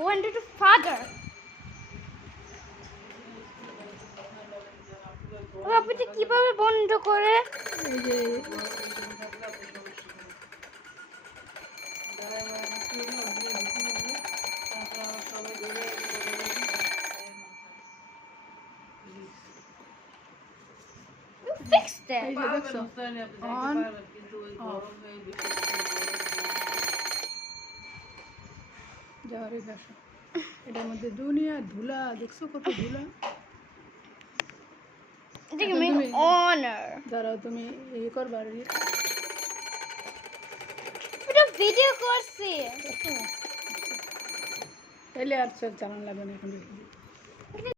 wanted to father. আপনি কিভাবে বন্ধ করে? এই যে You fixed it. এই যে দেখছো অন অফ যাওয়ারে ঘাসা এটার মধ্যে দুনিয়া ধুলা দেখছো কত ধুলা Give me honor. দাঁড়াও তুমি এই করবা এটা ভিডিও করছি। তাইলে আর সব চালান লাগবে না এখন